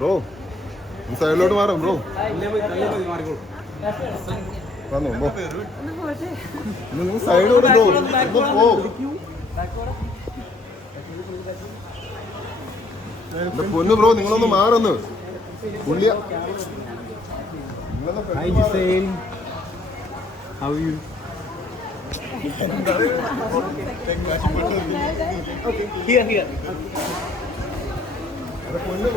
Bro സൈഡിലോട്ട് മാറാം bro. വന്നു ബ്രോ നിങ്ങൾ സൈഡിലോട്ട് ബ്രോ ഒന്ന് പോ. പൊന്നു ബ്രോ നിങ്ങളൊന്ന് മാറുന്നു. പുള്ളിയ how you Giselle. How are you? Here, here. എന്റെ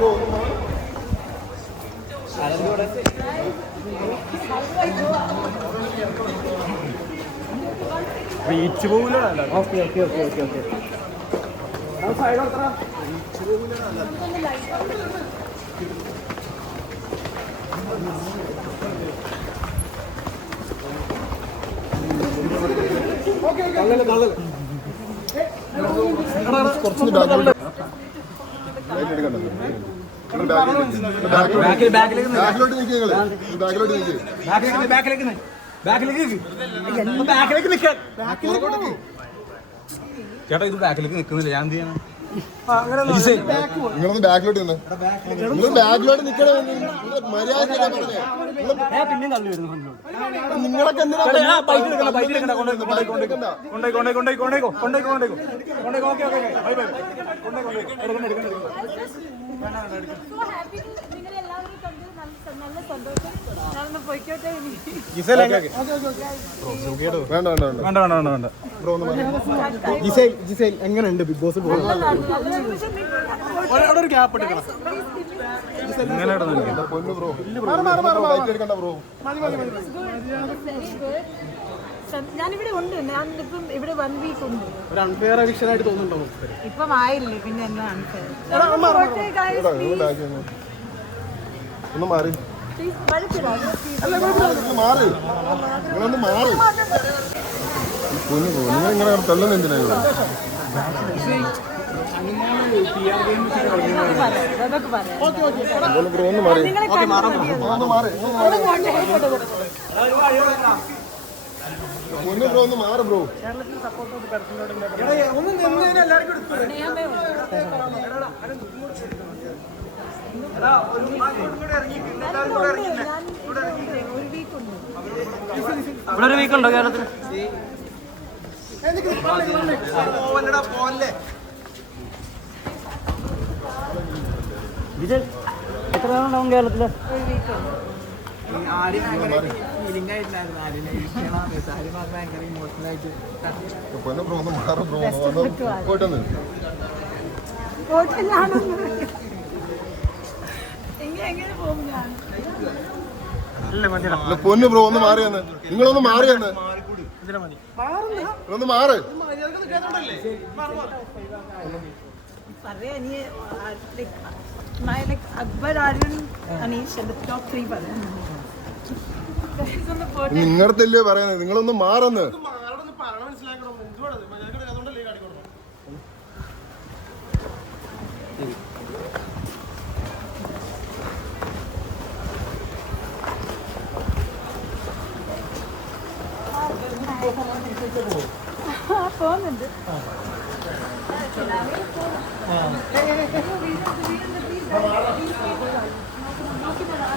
റീച്ച് പോകില്ല okay okay okay okay okay കുറച്ചുകൂടി ബാക്കിലോട്ട് ലൈറ്റ് എടുക്കണ്ട നിങ്ങൾ ബാക്കിലോട്ട് ബാക്കിൽ ബാക്കിലേക്ക് ബാക്കിലോട്ട് നിൽക്കുക നിങ്ങൾ ബാക്കിലോട്ട് നിൽക്കുക ബാക്കിലേക്ക് ബാക്കിലേക്ക് ബാക്കിലേക്ക് നിക്ക്. ബാക്കിലേക്ക് നിൽക്കാൻ ചേട്ടാ ഇത് ബാക്കിലേക്ക് നിൽക്കുന്നില്ല ഞാൻ എന്ത് ചെയ്യണം? നിങ്ങളൊന്ന് ബാക്കിലോട്ട് നിന്ന്. നിങ്ങൾ ബാക്കിലോട്ട് നിൽക്കണേ മര്യാദ നിങ്ങളൊക്കെ എന്തിനാ എടുക്കണ്ട, ജിസേൽ, എങ്ങനെയുണ്ട് ബിഗ് ബോസ് ഒരു ഗ്യാപ്പ് എടുക്കണം ഞാനിവിടെ ഉണ്ട്. ഞാൻ ഇപ്പം ഇവിടെ വൺ വീക്ക് ഉണ്ട്. ഒരു അൺഫെയർ അഡിക്ഷൻ ആയിട്ട് തോന്നുന്നുണ്ടോ? ഇപ്പം ആയില്ലേ? പിന്നെ unfair? ഒന്ന് ഒന്ന് മാറി വഴക്കിടാതെ. ഒന്ന് മാറി. നിങ്ങളൊന്ന് മാറി. ബ്രോ നിങ്ങൾ ഇങ്ങനെ തള്ളുന്ന എന്തിനാ ഇവിടെ. ബ്രോ ഒന്ന് മാറി? ഒന്ന് മാറി. ഒന്ന് ബ്രോ ഒന്ന് മാറി ബ്രോ. സ്നേഹമേ ഉള്ളൂ. ഇവിടെ. ഒരു വീക്ക് ഉണ്ട് ഇവിടെ ഒരു വീക്ക് ഉണ്ടോ കേരളത്തിൽ എത്ര ഉണ്ടാവും കേരളത്തിൽ? ഒരു ബ്രോ ഒന്ന് മാറി വന്ന് നിങ്ങളൊന്ന് മാറി വന്ന് ഒന്ന് മാറ്. നിങ്ങളടുത്തല്ലേ പറയുന്നത് നിങ്ങളൊന്ന് മാറന്ന്. ആ, പോകുന്നുണ്ട്.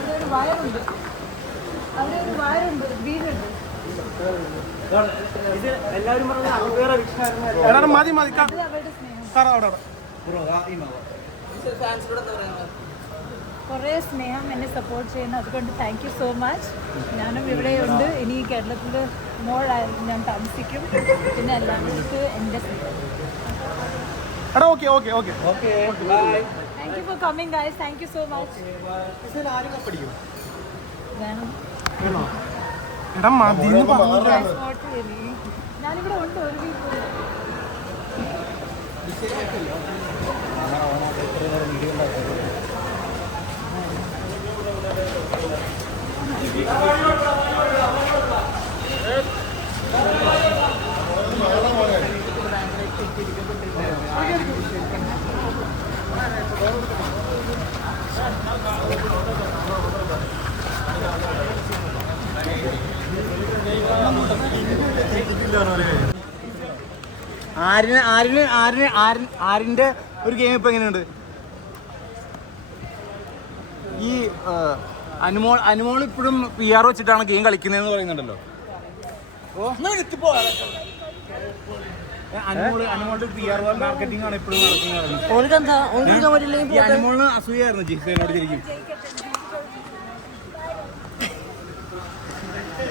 അവിടെ വയറുണ്ട് അവിടെ ഒരു വയറുണ്ട് വീടുണ്ട് എല്ലാവരും മതി മതി. സാർ അവിടെ സ്നേഹം കുറേ സ്നേഹം എന്നെ സപ്പോർട്ട് ചെയ്യുന്നു അതുകൊണ്ട് താങ്ക് യു സോ മച്ച് ഞാനും ഇവിടെയുണ്ട് ഇനി കേരളത്തിൽ മോളായിരുന്നു ഞാൻ താമസിക്കും പിന്നെ എല്ലാവർക്കും എന്റെ സ്നേഹം എടാ okay okay okay okay thank you for coming guys thank you so much വേണം എടാ മതി ട്രാൻസ്പോർട്ട് ഞാനിവിടെ ഉണ്ട് ഒരു വീക്ക് ആരിന് ആരിന് ആരിന് ആരി ആരിന്റെ ഒരു ഗെയിം ഇപ്പൊ എങ്ങനെയുണ്ട്? അനുമോൾ അനുമോൾ ഇപ്പോഴും പി ആർ വെച്ചിട്ടാണ് ഗെയിം കളിക്കുന്നതെന്ന് പറയുന്നുണ്ടല്ലോ. അനുമോൾ അനുമോളുടെ പി ആർ മാർക്കറ്റിംഗ് ആണ് ഇപ്പോഴും നടക്കുന്നത്. അനുമോളിന് അസൂയായിരുന്നു ജിസേനോട് ശരിക്കും.